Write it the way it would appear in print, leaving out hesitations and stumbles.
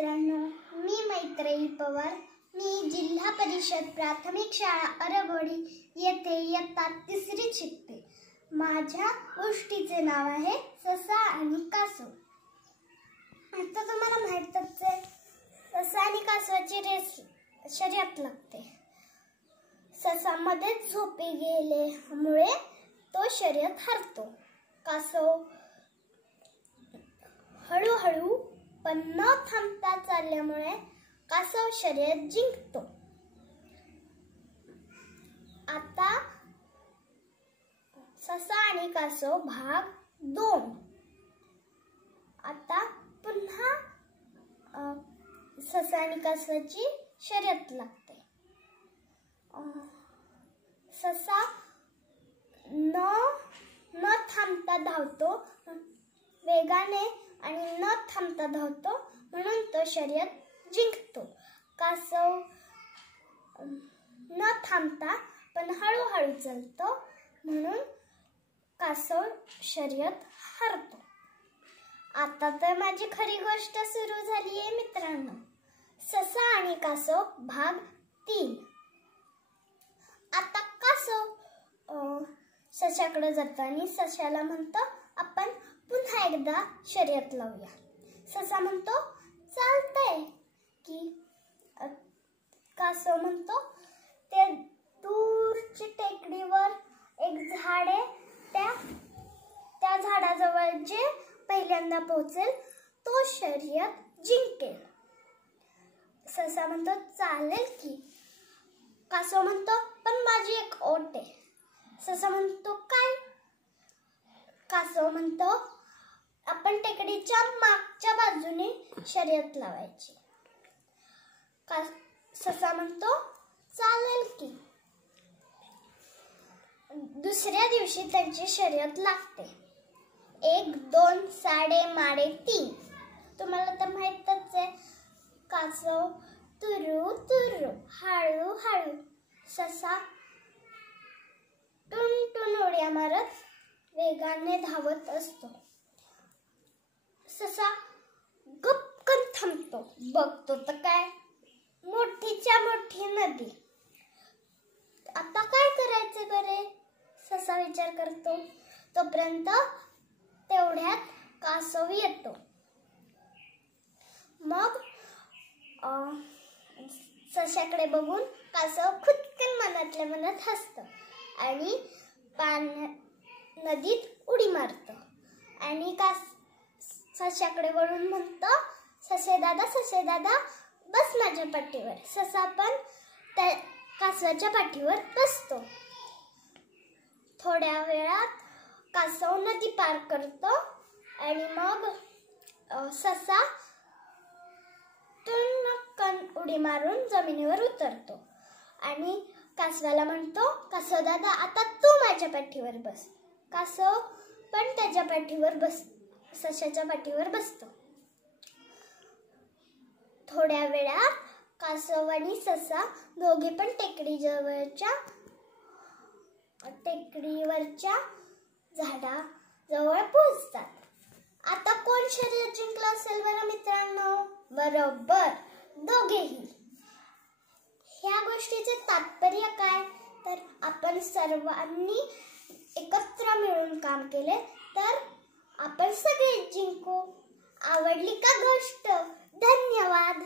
मित्रांनो, मी मैत्रेयी पवार. मी जिल्हा परिषद प्राथमिक शाळा अरगोडी येथे इयत्ता 3रीत शिकते. माझ्या गोष्टीचे नाव आहे ससा आणि कासव. आता तुम्हाला माहितच आहे, ससा आणि कासवाची शर्यत लागते. ससा मध्येच झोपी गेल्यामुळे तो शर्यत हरतो. कासव हळूहळू पण न थांबता चालल्यामुळे कासव शर्यत जिंकतो. आता ससा आणि कासव भाग 2. आता पुन्हा ससा आणि कासवाची शर्यत लागते. ससा न थांबता धावतो, वेगाने आणि न थांबता धावतो म्हणून तो शर्यत जिंकतो. कासव न थांबता पण हळूहळू चालतो म्हणून कासव शर्यत हरतो. आता तर माझी खरी गोष्ट सुरू झाली आहे मित्रांनो. ससा आणि कासव भाग 3. आता कासव सशाकडे जातो आणि सशाला म्हणतो, आपण पुन्हा एकदा शर्यत लावूया. ससा म्हणतो, चालतंय की. कासव म्हणतो, ते दूरच्या टेकडीवर एक झाड आहे, त्या झाडाजवळ जे पहिल्यांदा पोहोचेल तो शर्यत जिंकेल. ससा म्हणतो, चालेल की. कासव म्हणतो, पण माझी एक अट आहे. ससा म्हणतो, काय? कासव म्हणतो, आपण टेकडीच्या मागच्या बाजूने शर्यत लावायची. ससा म्हणतो, चालेल की. दुसऱ्या दिवशी त्यांची शर्यत लागते. 1, 2, साडे माडे 3. तुम्हाला तर माहीतच आहे. कासव तुरू तुरू हळू हळू, ससा टुन उड्या मारत वेगाने धावत असतो. ससा गपकन थांबतो. बघतो तर काय, मोठीच्या मोठी नदी. आता काय करायचे बरे, ससा विचार करतो. तोपर्यंत तेवढ्यात कासव येतो. मग सशाकडे बघून कासव खुदकन मनातल्या मनात हसतं आणि नदीत उडी मारतं आणि सशाकडे वळून म्हणतं, ससे दादा बस माझ्या पाठीवर. ससा पण त्या कासवाच्या पाठीवर बसतो. थोड्या वेळात कासव नदी पार करतो आणि मग ससा टुनकन उडी मारून जमिनीवर उतरतो आणि कासवाला म्हणतो, कासव दादा आता तू माझ्या पाठीवर बस. कासव पण त्याच्या पाठीवर सशाच्या पाठीवर बसतो. थोड्या वेळात कासव आणि ससा दोघे पण टेकडीवरच्या झाडाजवळ पोहोचतात. आता कोण शर्यत जिंकलं असेल बरं मित्रांनो? बरोबर, दोघेही. ह्या गोष्टीचे तात्पर्य काय, तर आपण सर्वांनी एकत्र मिळून काम केले तर आपण सगळे जिंकू. आवडली का गोष्ट? धन्यवाद.